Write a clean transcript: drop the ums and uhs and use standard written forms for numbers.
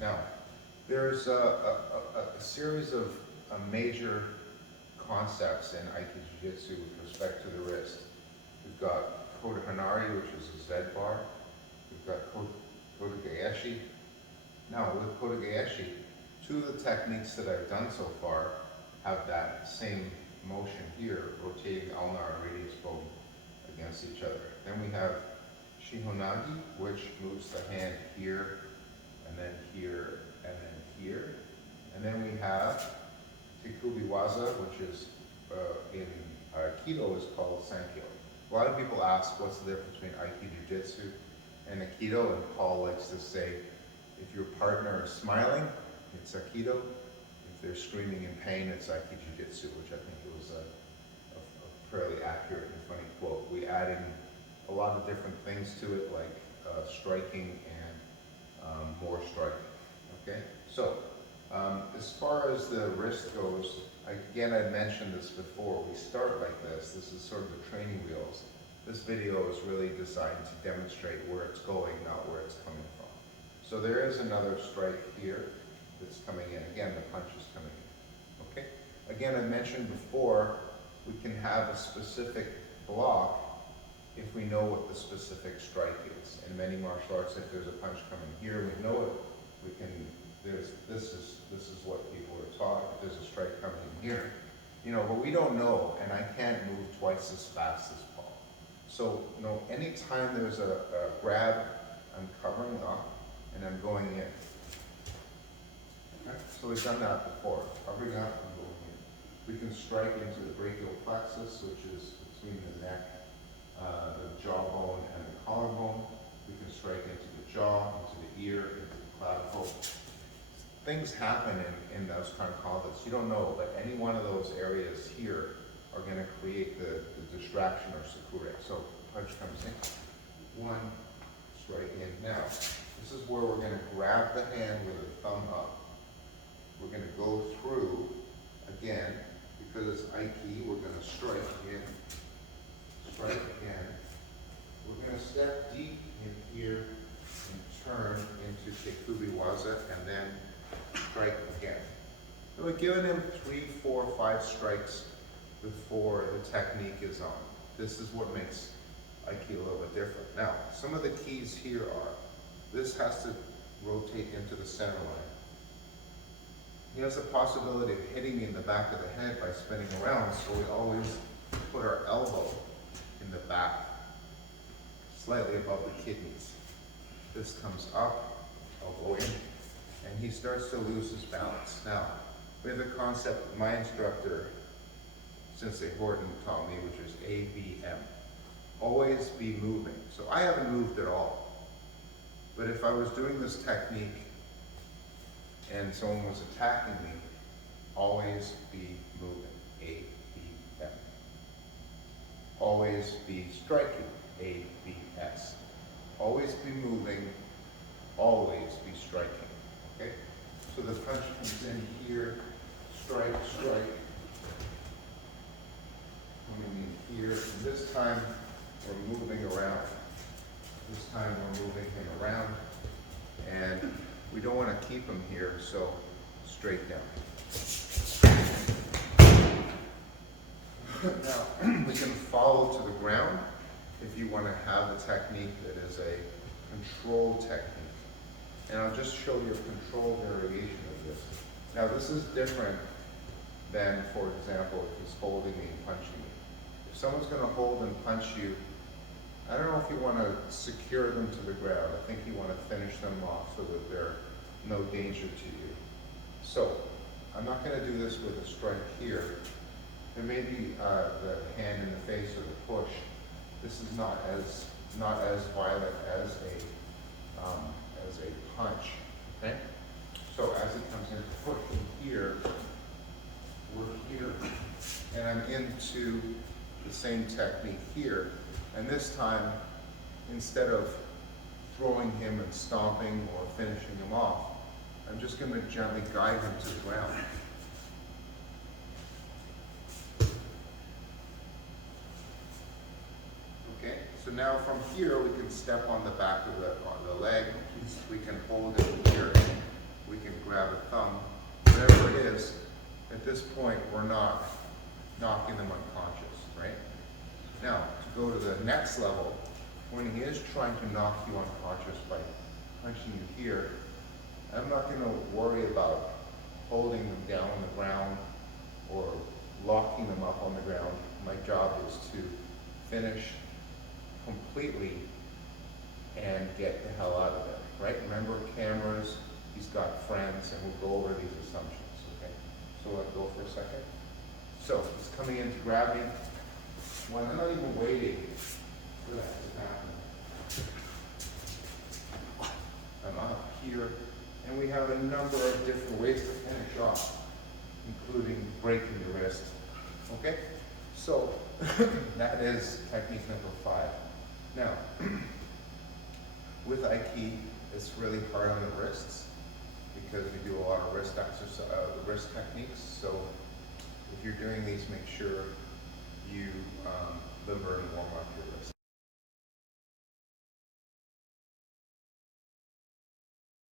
Now, there's a series of major concepts in Aikido Jiu-Jitsu with respect to the wrist. We've got Koda Hanari, which is a Z bar. We've got Koda Gaeshi. Now, with Koda Gaeshi, two of the techniques that I've done so far have that same motion here, rotating ulnar and radius bone against each other. Then we have Shihonagi, which moves the hand here, and then here, and then here. And then we have Kubi Waza, which is in Aikido is called Sankyo. A lot of people ask what's the difference between Aikido Jiu-Jitsu and Aikido, and Paul likes to say, if your partner is smiling, it's Aikido. If they're screaming in pain, it's Aikido Jiu-Jitsu, which I think was a fairly accurate and funny quote. We add in a lot of different things to it, like striking and more striking. Okay, so as far as the wrist goes, again, I mentioned this before. We start like this. This is sort of the training wheels. This video is really designed to demonstrate where it's going, not where it's coming from. So there is another strike here that's coming in. Again, the punch is coming in. Okay. Again, I mentioned before, we can have a specific block if we know what the specific strike is. In many martial arts, if there's a punch coming here, we know it. We can. This is what people are taught. If there's a strike coming in here, you know, but we don't know, and I can't move twice as fast as Paul. So, you know, anytime there's a grab, I'm covering up and I'm going in. Okay? So we've done that before. Covering up and going in. We can strike into the brachial plexus, which is between the neck, the jawbone, and the collarbone. We can strike into the jaw, into the ear, into the clavicle. Things happen in those kind of conflicts. You don't know, but any one of those areas here are going to create the distraction or sakure. So punch comes in. One, strike in. Now, this is where we're going to grab the hand with a thumb up. We're going to go through, again, because Aiki, we're going to strike in, strike again. We're going to step deep in here and turn into Kubi Waza, and then strike again. So we've given him 3, 4, 5 strikes before the technique is on. This is what makes Aikido a little bit different. Now, some of the keys here are, this has to rotate into the center line. He has the possibility of hitting me in the back of the head by spinning around, so we always put our elbow in the back, slightly above the kidneys. This comes up, elbow in, and he starts to lose his balance. Now, we have a concept that my instructor, Sensei Horton, taught me, which is ABM. Always be moving. So I haven't moved at all. But if I was doing this technique and someone was attacking me, always be moving. ABM. Always be striking. ABS. Always be moving. Always be striking. Okay? So the punch comes in here, strike, strike. Coming in here, and this time we're moving around. This time we're moving him around, and we don't want to keep him here, so straight down. Now, we can follow to the ground if you want to have a technique that is a control technique. And I'll just show you a control variation of this. Now, this is different than, for example, if he's holding me and punching me. If someone's going to hold and punch you, I don't know if you want to secure them to the ground. I think you want to finish them off so that they're no danger to you. So, I'm not going to do this with a strike here. There may be the hand in the face or the push. This is not as violent as a punch. Okay? So as it comes into push from here, we're here, and I'm into the same technique here. And this time, instead of throwing him and stomping or finishing him off, I'm just going to gently guide him to the ground. Okay, so now from here we can step on the back of the leg. We can hold it here is, at this point, we're not knocking them unconscious, right? Now, to go to the next level, when he is trying to knock you unconscious by punching you here, I'm not going to worry about holding them down on the ground or locking them up on the ground. My job is to finish completely and get the hell out of there, right? Remember, cameras, he's got friends, and we'll go over these assumptions, okay? So let go for a second. So he's coming in to grab me. When I'm not even waiting for that to happen, I'm up here, and we have a number of different ways to finish off, including breaking the wrist, okay? So that is technique number 5. Now, with Aiki, it's really hard on the wrists because we do a lot of wrist exercise, wrist techniques. So if you're doing these, make sure you limber and warm up your wrist.